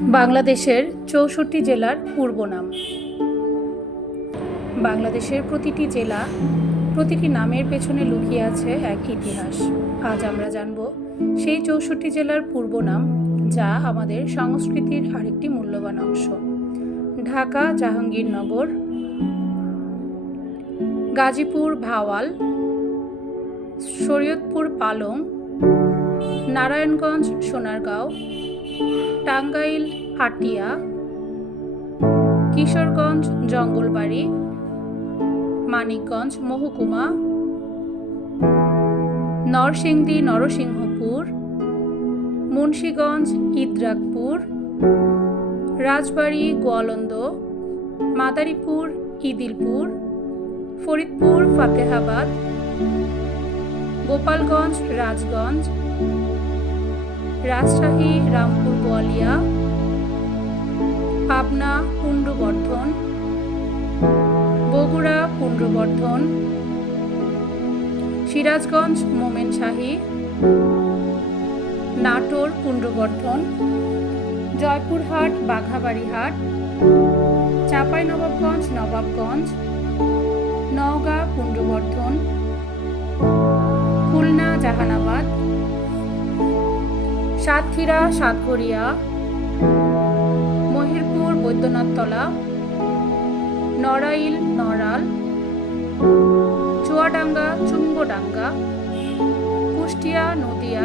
বাংলাদেশের ৬৪ জেলার পূর্ব নাম। বাংলাদেশের প্রতিটি জেলা, প্রতিটি নামের পেছনে লুকিয়ে আছে এক ইতিহাস। আজ আমরা জানব সেই ৬৪ জেলার পূর্ব নাম, যা আমাদের সংস্কৃতির আরেকটি মূল্যবান অংশ। ঢাকা জাহাঙ্গীরনগর, গাজীপুর ভাওয়াল, শরীয়তপুর পালং, নারায়ণগঞ্জ সোনারগাঁও, টাঙ্গাইল আটিয়া, কিশোরগঞ্জ জঙ্গলবাড়ি, মানিকগঞ্জ মহকুমা, নরসিংদী নরসিংহপুর, মুন্সীগঞ্জ ইদ্রাকপুর, রাজবাড়ী গোয়ালন্দ, মাদারীপুর ইদিলপুর, ফরিদপুর ফাতেহাবাদ, গোপালগঞ্জ রাজগঞ্জ, রাজশাহী রামপুর বোয়ালিয়া, পাবনা পুণ্ড্রবর্ধন, বগুড়া পুণ্ড্রবর্ধন, সিরাজগঞ্জ মোমেনশাহী, নাটোর পুণ্ড্রবর্ধন, জয়পুরহাট বাঘাবাড়িহাট, চাঁপাইনবাবগঞ্জ নবাবগঞ্জ, নওগাঁ পুণ্ড্রবর্ধন, খুলনা জাহানাবাদ, সাতক্ষীরা সাতঘরিয়া, মহিরপুর বৈদ্যনাথতলা, নড়াইল নড়াল, চুয়াডাঙ্গা চুঙ্গডাঙ্গা, কুষ্টিয়া নদিয়া,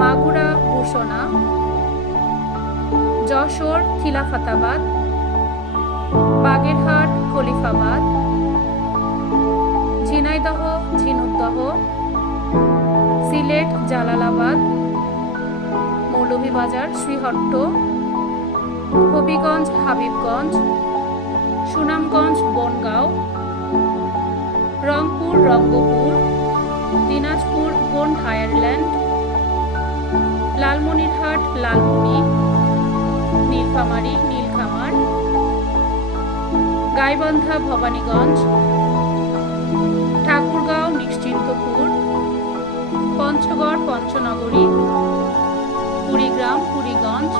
মাগুরা ভূষণা, যশোর খিলাফাতাবাদ, বাগেরহাট খলিফাবাদ, ঝিনাইদহ ঝিনুকদহ, সিলেট জালালাবাদ, মৌলভীবাজার শ্রীহট্ট, হবিগঞ্জ হাবিবগঞ্জ, সুনামগঞ্জ বনগাঁও, রংপুর রঙ্গপুর, দিনাজপুর গোন্ড আয়ারল্যান্ড, লালমনিরহাট লালমনি, নীলফামারী নীলখামার, গাইবান্ধা ভবানীগঞ্জ, ঠাকুরগাঁও নিশ্চিন্তপুর, পঞ্চগড় পঞ্চনগরী, কুড়িগ্রাম কুড়িগঞ্জ,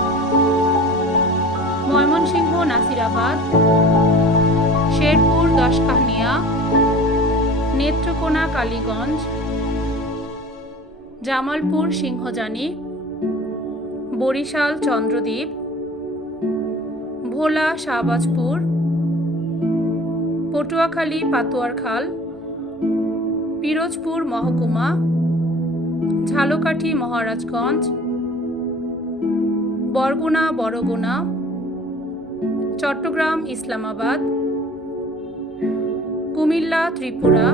ময়মনসিংহ নাসিরাবাদ, শেরপুর দশকাহনিয়া, নেত্রকোনা কালীগঞ্জ, জামালপুর সিংহজানি, বরিশাল চন্দ্রদ্বীপ, ভোলা শাহবাজপুর, পটুয়াখালী পাতুয়ারখাল, পিরোজপুর মহকুমা, ঝালকাঠি মহারাজগঞ্জ, বরগুনা বরগুনা, চট্টগ্রাম ইসলামাবাদ, কুমিল্লা ত্রিপুরা,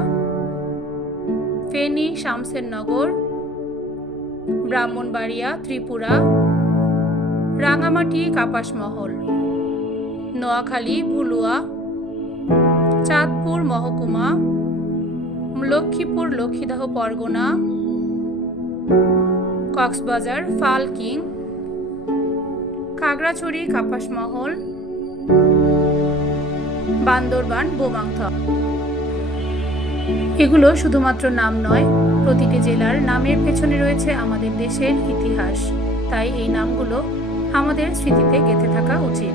ফেনী শামসেরনগর, ব্রাহ্মণবাড়িয়া ত্রিপুরা, রাঙামাটি কাপাসমহল, নোয়াখালী ভুলুয়া, চাঁদপুর মহকুমা, লক্ষ্মীপুর লক্ষ্মীদাহ পরগনা, কক্সবাজার ফালকিং, খাগড়াছড়ি কাপাসমহল, বান্দরবান বোমাংথা। এগুলো শুধুমাত্র নাম নয়, প্রতিটি জেলার নামের পেছনে রয়েছে আমাদের দেশের ইতিহাস। তাই এই নামগুলো আমাদের স্মৃতিতে গেঁথে থাকা উচিত।